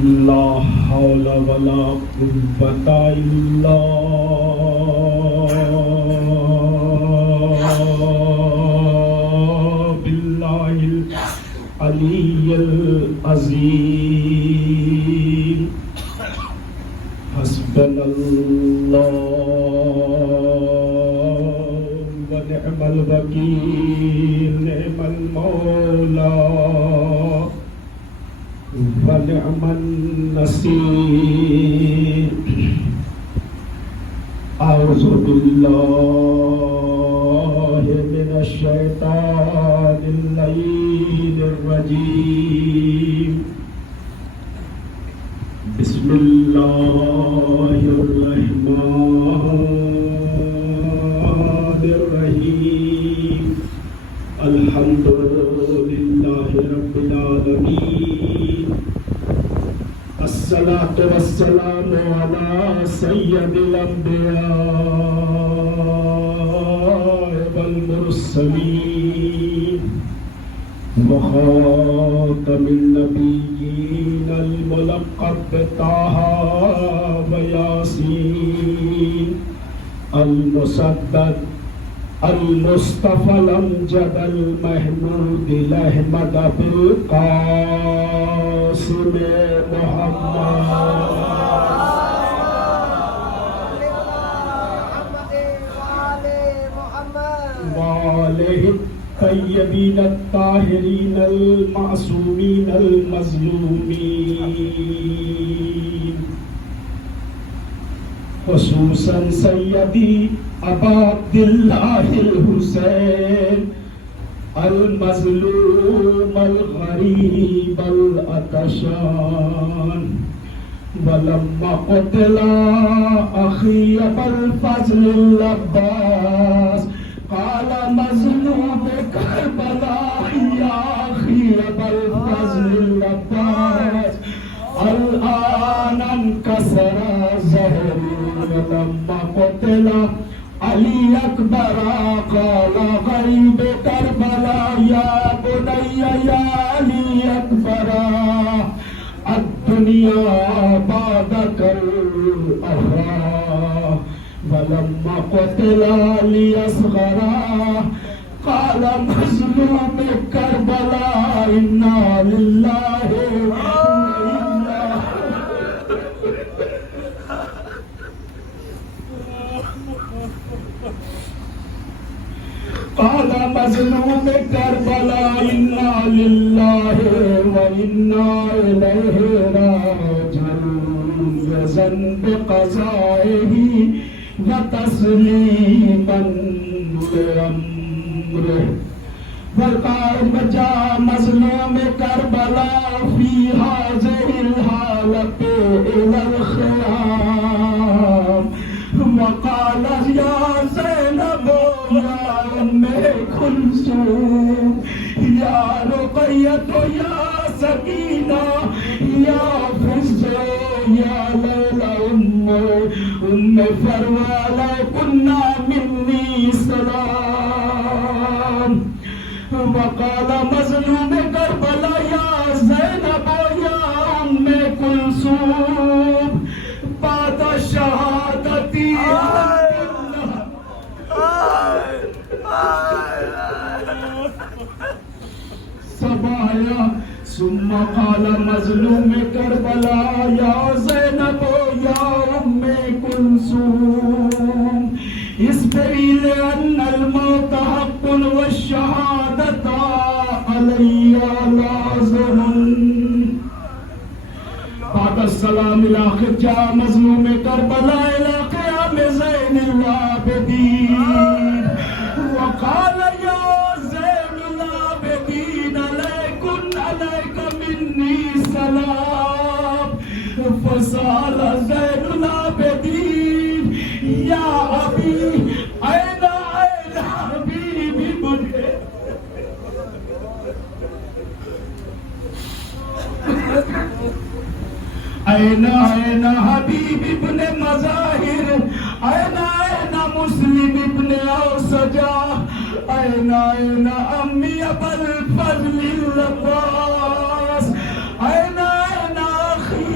لا حول ولا قوة إلا بالله العلي العظيم حسبنا الله ونعم الوكيل نعم المولى ونعم النصير أعوذ بالله من الشيطان اللعين الرجيم بسم الله الرحمن الرحيم الحمد لله رب العالمين الصلاة والسلام على سيد الأنبياء والمرسلين وخاتم النبيين الملقب بطه وياسين المسدد المصطفى الأمجد المحمود الأحمد بالقاسم محمد وآله الطيبين الطاهرين المعصومين المظلومين خصوصا سيدي أبا عبد الله الحسين المظلوم الغريب العطشان ولما قتل أخي أبا الفضل العباس قال مظلوم كربلاء يا أخي أبا الفضل العباس الآن انكسر ظهري ولما قتل علي أكبر قال غريب كربلاء يا بني يا علي أكبر الدنيا بعدك الأخرى ولما قتل علي أصغر قال مظلوم كربلاء إنا لله قال مظلوم كربلاء إنا لله وإنا إليه راجعون يزن بقضائه وتسليما لأمره وقال جاء مظلوم كربلاء في هذه الحالة إلى الخيام وقال يا زينب يا أم كلثوم يا رقية يا سكينة يا حفصة يا ليلى أم فروة كنا مني سلام وقال مظلوم كربلاء يا زينب يا أم كلثوم بعد شهادتي سبايا ثم قال مظلوم كربلاء يا زينب يا أم كلثوم اصبري لأن الموت حق والشهادة علي لازم. بعد السلام الآخر جاء مظلوم كربلاء إلى قيام زين العابدين وقال يا زين العابدين عليك مني سلام. فسأل زين العابدين يا أبي أين حبيبي بني أين حبيبي ابن مظاهر أين مسلم ابن أوسجا أين أمي أبا الفضل العباس أين أخي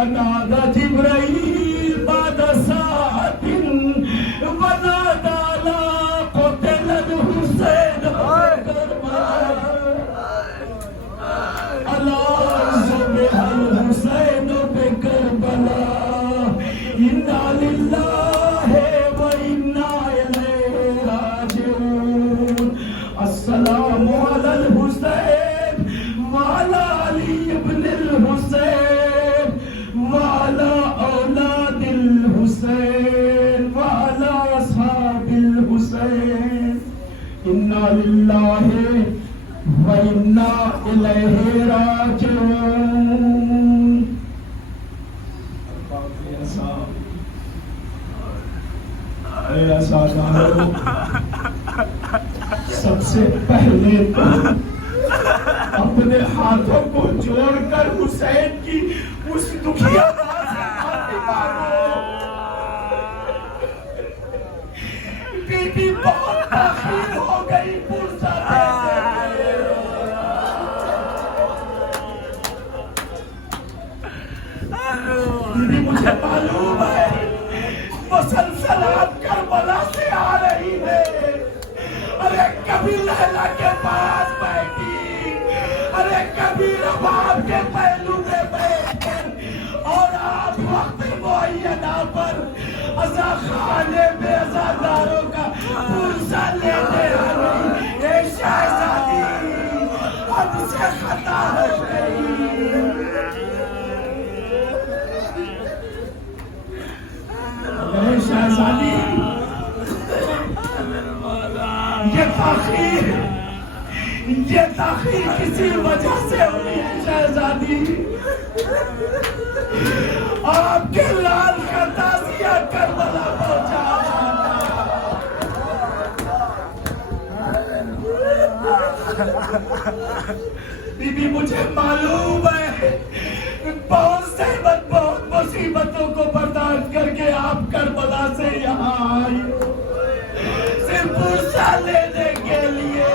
فنادى جبرائيل بعد ساعة ونادى لا قتل الحسين ألا ذبح الحسين بكربلاء إنا لله وإنا إليه راجعون السلام على الحسين وعلى علي بن الحسين وعلى أولاد الحسين وعلى أصحاب الحسين إنا لله وإنا إليه راجعون. ایسا جانو سب سے پہلے تو اپنے ہاتھوں کو جوڑ کر حسین کی اس دکھیا ماں سے معافی مانگو. بی بی بہت تاخیر ہو گئی پورسا دینے میں. بی بی مجھے معلوم ہے مسلسل آپ کربلا سے آ رہی ہے. ارے کبھی لیلا کے پاس بیٹھی, ارے کبھی رباب کے پہلو میں بیٹھ کر, اور آپ وقت معینہ پر عزا خانے میں عزاداروں کا پورسا لینے آ گئی. اے شہزادی ہم سے خطا ہو گئی. شہزادی یہ تاخیر کسی وجہ سے ہوئی ہے. شہزادی آپ کے لال کا تعزیہ کربلا پہنچا. بی بی مجھے معلوم ہے بہت مصیبتوں کو برداشت کر کے آپ کربلا سے یہاں آئی صرف پورسا لینے کے لیے,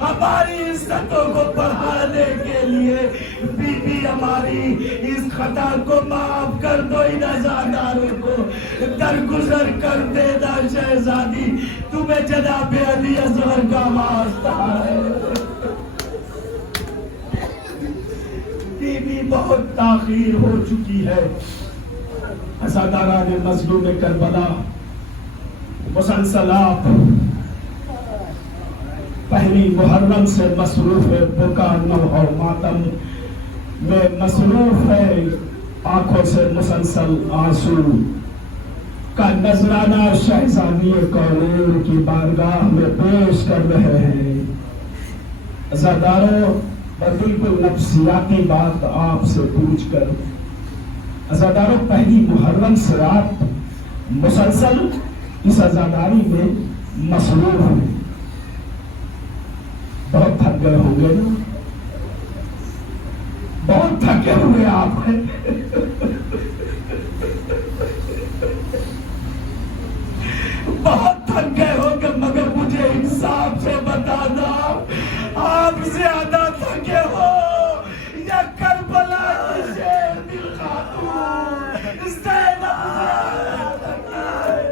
ہماری عزتوں کو بڑھانے کے لیے. بی بی ہماری اس خطا کو معاف کر دو, ان عزاداروں کو درگزر کر دینا. شہزادی تمہیں جناب علی اصغر کا واسطہ ہے. بی بی بہت تاخیر ہو چکی ہے. عزاداران مظلوم کربلا مسلسل آپ پہلی محرم سے مصروف ہے, بکا نوح و ماتم میں مصروف ہے. آنکھوں سے مسلسل آنسو کا نذرانہ شہزادی کونین کی بارگاہ میں پیش کر رہے ہیں. عزاداروں بالکل نفسیاتی بات آپ سے پوچھ کر, عزاداروں پہلی محرم سے رات مسلسل اس عزاداری میں مصروف ہیں. بہت تھک گئے ہوں گے نا, بہت تھکے ہوئے آپ ہیں. بہت تھک گئے ہوں گے, مگر مجھے انصاف سے بتانا آپ زیادہ تھکے ہو یا کربلا کی شیر دل خاتون زینب زیادہ تھکی ہے.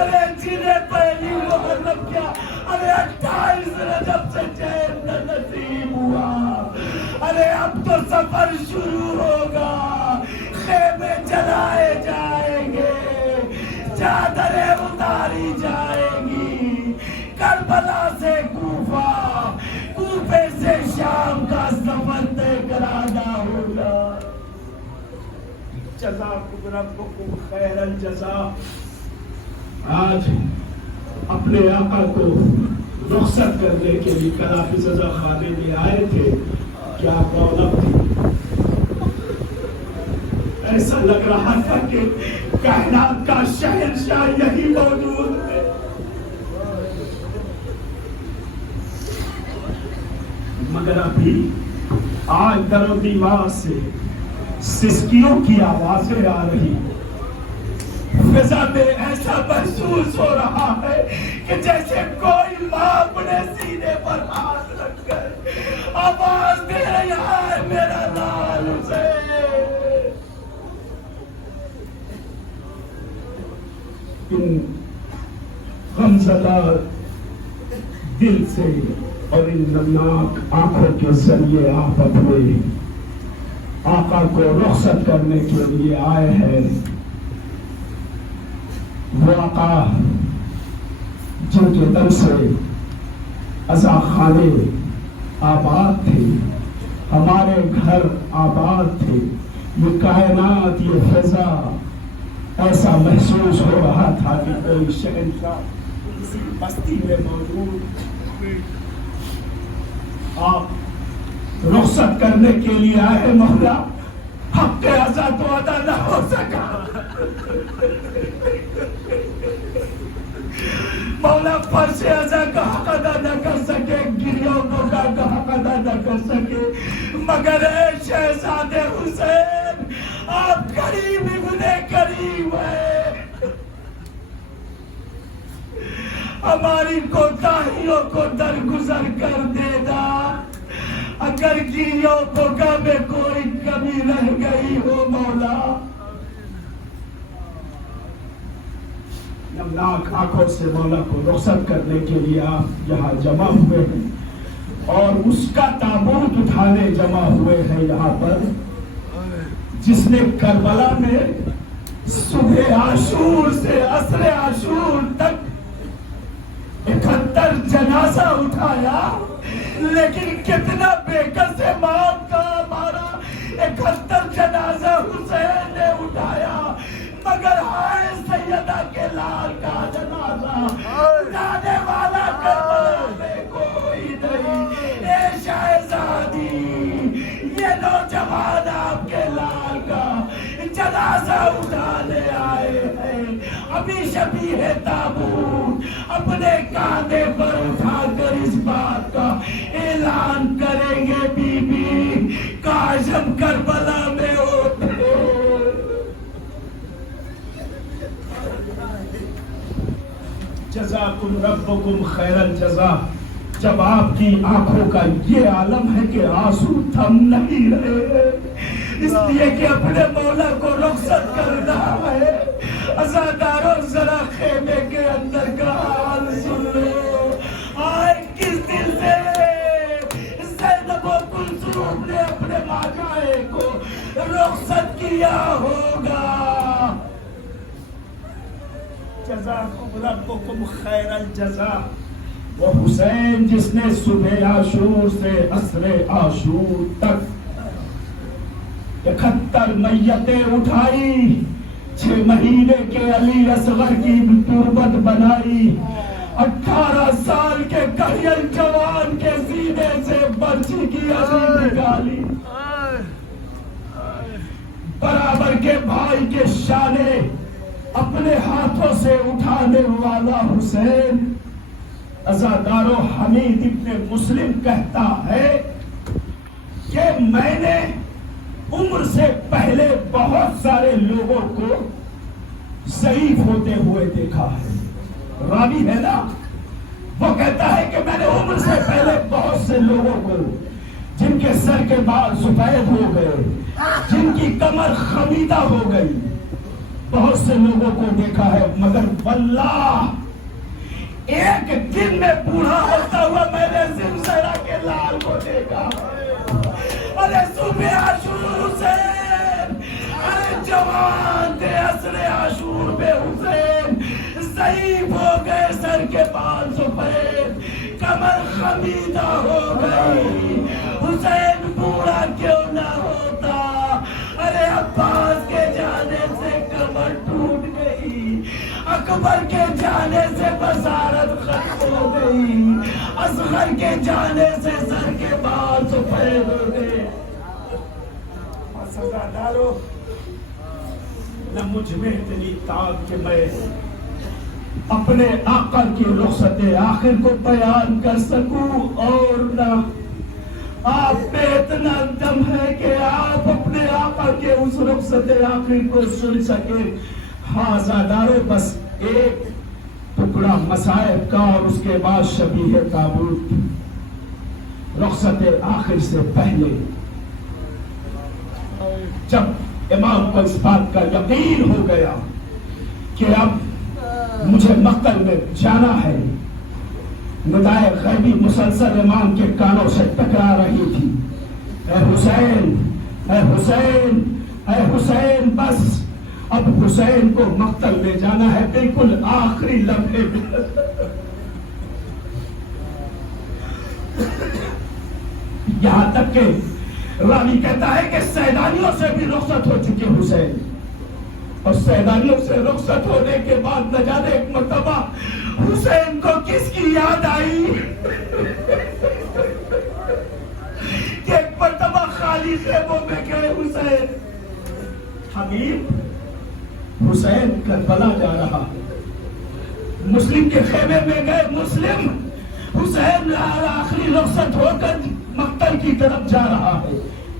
ارے جنہیں پہلی محرم کیا, ارے 28 رجب سے چین نہ نصیب ہوا. ارے اب تو سفر شروع ہوگا, خیمے جلائے جائیں گے, چادریں اتاری جائیں گی. کربلا سے کوفہ, کوفے سے شام کا سفر طے کرانا ہوگا. جزاکم ربکم خیر الجزا. آج اپنے آقا کو رخصت کرنے کے لیے کل آپ اس عزا خانے میں آئے تھے. کیا رونق تھی, ایسا لگ رہا تھا کہ کائنات کا شہنشاہ یہی موجود ہے. مگر ابھی آج در و دیوار سے سسکیوں کی آوازیں آ رہی. فضا میں ایسا محسوس ہو رہا ہے کہ جیسے کوئی ماں اپنے سینے پر ہاتھ رکھ کر آواز دے رہا ہے, میرا لال حسین, ان غمزدہ دل سے اور ان نمناک آنکھوں کے ذریعے آپ اپنے آقا کو رخصت کرنے کے لیے آئے ہیں. وہ آقا جن کے دم سے عزا خانے آباد تھے، ہمارے گھر آباد تھے، یہ کائنات، یہ فضا ایسا محسوس ہو رہا تھا کہ کوئی شہنشاہ کسی بستی میں موجود. آپ رخصت کرنے کے لیے آئے مولا، حق کے عزا تو ادا نہ ہو سکا. مولا فرش عزا کا حق ادا نہ کر سکے، گریوں بوگا کا حق ادا نہ کر سکے، مگر اے شہزادے حسین آپ قریب ابن قریب ہیں. ہماری کوتاہیوں کو درگزر کر دینا. اگر گریوں بوگا میں کوئی کمی رہ گئی ہو مولا. نمناک آنکھوں سے مولا کو رخصت کرنے کے لیے آپ یہاں جمع ہوئے ہیں اور اس کا تابوت اٹھانے جمع ہوئے ہیں یہاں پر جس نے کربلا میں صبح عاشور سے عصر عاشور تک 71 جنازہ اٹھایا. لیکن کتنا بے کس ماں کا ہمارا 71 جنازہ حسین نے اٹھایا، مگر ہائے سیدہ کے لال کا جنازہ اٹھانے والا کربلا میں کوئی نہیں. اے شہزادی، یہ نوجوان آپ کے لال کا جنازہ اٹھانے آئے ہیں. ابھی شبیہ تابوت اپنے کاندھے پر اٹھا کر اس بات کا اعلان کریں گے، بی بی کاش ہم کربلا میں ہوتے. جزاکم ربکم خیر الجزا. جب آپ کی آنکھوں کا یہ عالم ہے کہ آنسو تھم نہیں رہے، اس لیے کہ اپنے مولا کو رخصت کرنا ہے. عزاداروں ذرا خیمے کے اندر کا حال سن لو. آئے کس دل سے زینب و کلثوم نے اپنے ماجائے کو رخصت کیا ہوگا. جزاکم ربکم خیر الجزا. وہ حسین جس نے صبح عاشور سے عصر عاشور تک 71 میتیں اٹھائی، 6 مہینے کے علی اصغر کی تربت بنائی، 18 سال کے کہیل جوان کے سینے سے برچی کی علی نکالی، برابر کے بھائی کے شانے اپنے ہاتھوں سے اٹھانے والا حسین. عزادارو حمید ابن مسلم کہتا ہے کہ میں نے عمر سے پہلے بہت سارے لوگوں کو ضعیف ہوتے ہوئے دیکھا ہے. راوی ہے نا، وہ کہتا ہے کہ میں نے عمر سے پہلے بہت سے لوگوں کو جن کے سر کے بال سفید ہو گئے، جن کی کمر خمیدہ ہو گئی، بہت سے لوگوں کو دیکھا ہے، مگر واللہ ایک دن میں بوڑھا ہوتا ہوا میں نے زمزرہ کے لال کو دیکھا. ارے صبح عاشور حسین، ارے جوان تھے عصر عاشور میں حسین، ضعیف ہو گئے، سر کے بال سفید، کمر خمیدہ ہو گئی. حسین بوڑھا کیوں نہ ہوتا؟ ارے عباس کے جانے سے کمر ٹوٹ گئی، اکبر کے جانے سے بصارت ختم ہو گئی، اصغر کے جانے سے سر کے بال سفید ہو گئے. سزادارو، نہ مجھ میں اتنی طاقت کہ میں اپنے آقا کی رخصت آخر کو بیان کر سکوں، اور نہ آپ پہ اتنا دم ہے کہ آپ اپنے آقا کے اس رخصت آخر کو سن سکے. ہاں عزادارو، بس ایک ٹکڑا مصائب کا اور اس کے بعد شبیہ تابوت. رخصت آخر سے پہلے جب امام کو اس بات کا یقین ہو گیا کہ اب مجھے مقتل میں جانا ہے. ندائے غیبی مسلسل امام کے کانوں سے ٹکرا رہی تھی. اے حسین، اے حسین، اے حسین، بس اب حسین کو مقتل میں جانا ہے، بالکل آخری لمحے میں. یہاں تک کہ راوی کہتا ہے کہ سیدانیوں سے بھی رخصت ہو چکے حسین، اور سیدانیوں سے رخصت ہونے کے بعد نہ جانے ایک مرتبہ حسین کو کس کی یاد آئی کہ ایک مرتبہ خالی خیموں میں گئے حسین. حبیب، حسین کربلا جا رہا ہے. مسلم کے خیمے میں گئے مسلم، حسین آخری رخصت ہو کر مقتل کی طرف جا رہا ہے.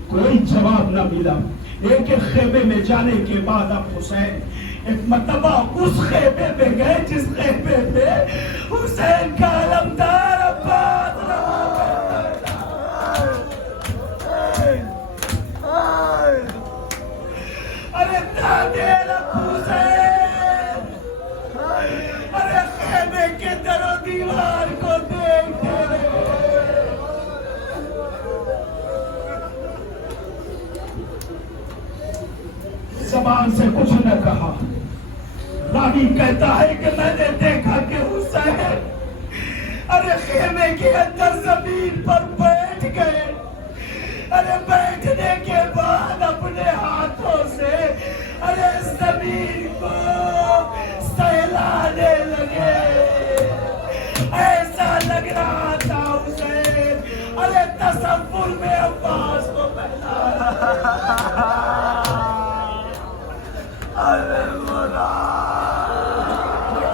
کوئی جواب نہ ملا. ایک ایک خیمے میں جانے کے بعد اب حسین ایک مرتبہ اس خیمے میں گئے جس خیمے میں حسین کا علمدار عباس ارے دادیل حسین، ارے خیمے کے در و دیوار کو دیکھتے زبان سے کچھ نہ کہا. راوی کہتا ہے کہ میں نے دیکھا کہ حسین ارے خیمے کے اندر زمین پر بیٹھ گئے. ارے بیٹھنے کے بعد اپنے ہاتھوں سے ارے زمین کو سہلانے لگے. ایسا لگ رہا تھا حسین ارے تصور میں عباس کو پہلا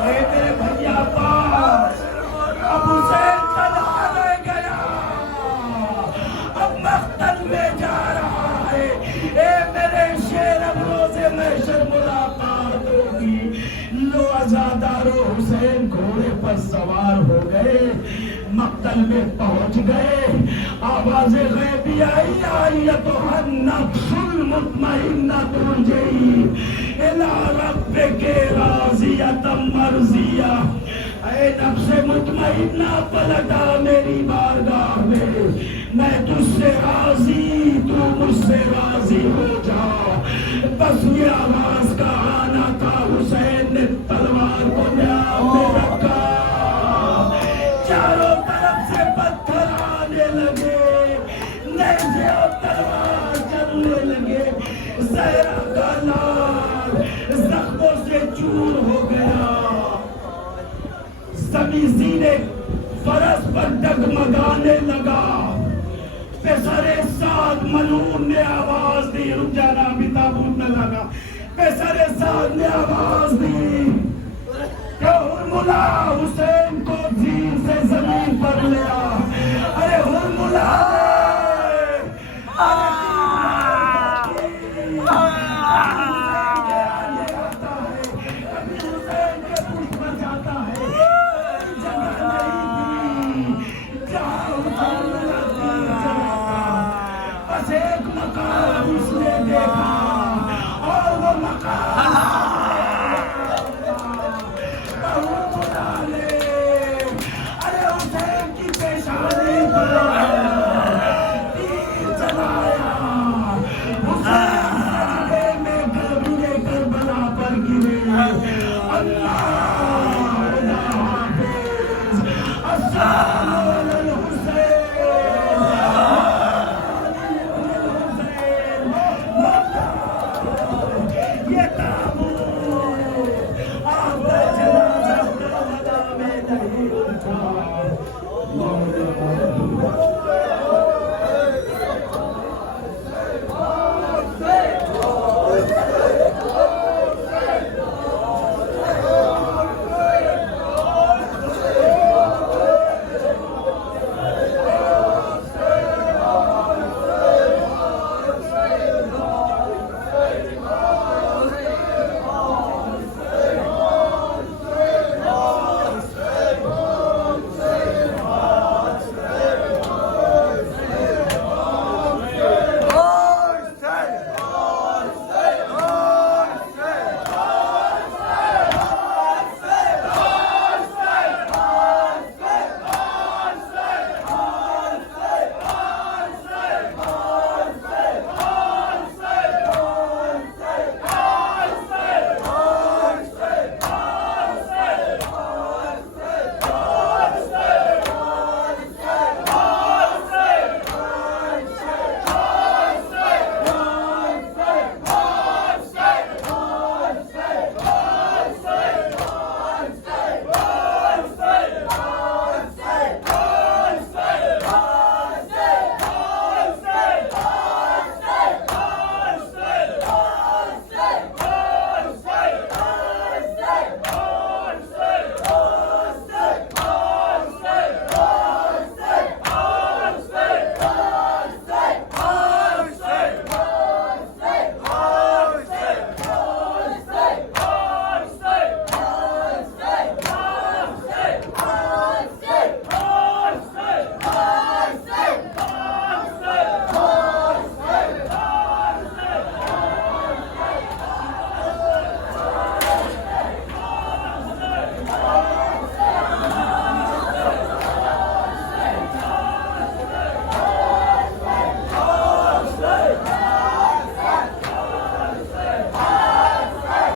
میرے بھیا عباس اب حسین تنہا رہ گیا، اب مقتل میں جا رہا ہے. اے میرے شیر، اب روزے محشر ملاقات ہوگی. لو عزادارو حسین گھوڑے پر سوار ہو گئے، مقتل میں پہنچ گئے. آواز غیبی آئی، ایتھا النفس المطمئنۃ ارجعی الی ربک راضیۃ مرضیہ. اے نفس مطمئنہ پلٹا میری بارگاہ میں تجھ سے راضی، تو مجھ سے راضی ہو جا. بس یہ آواز کا آنا تھا. حسین نے تلوار کو میان میں رکھا، چاروں طرف سے پتھر آنے لگے، نیزے اور تلوار چلنے لگے. زہرا کا لال زخموں سے چور ہو گیا. زمین فرس پر ڈگمگانے لگا. پسر سعد ملعون نے آواز دی، رک جانا ابھی تابوت نہ لگا. پسر سعد نے آواز دی کہ ارملا حسین کو زیر سے زمین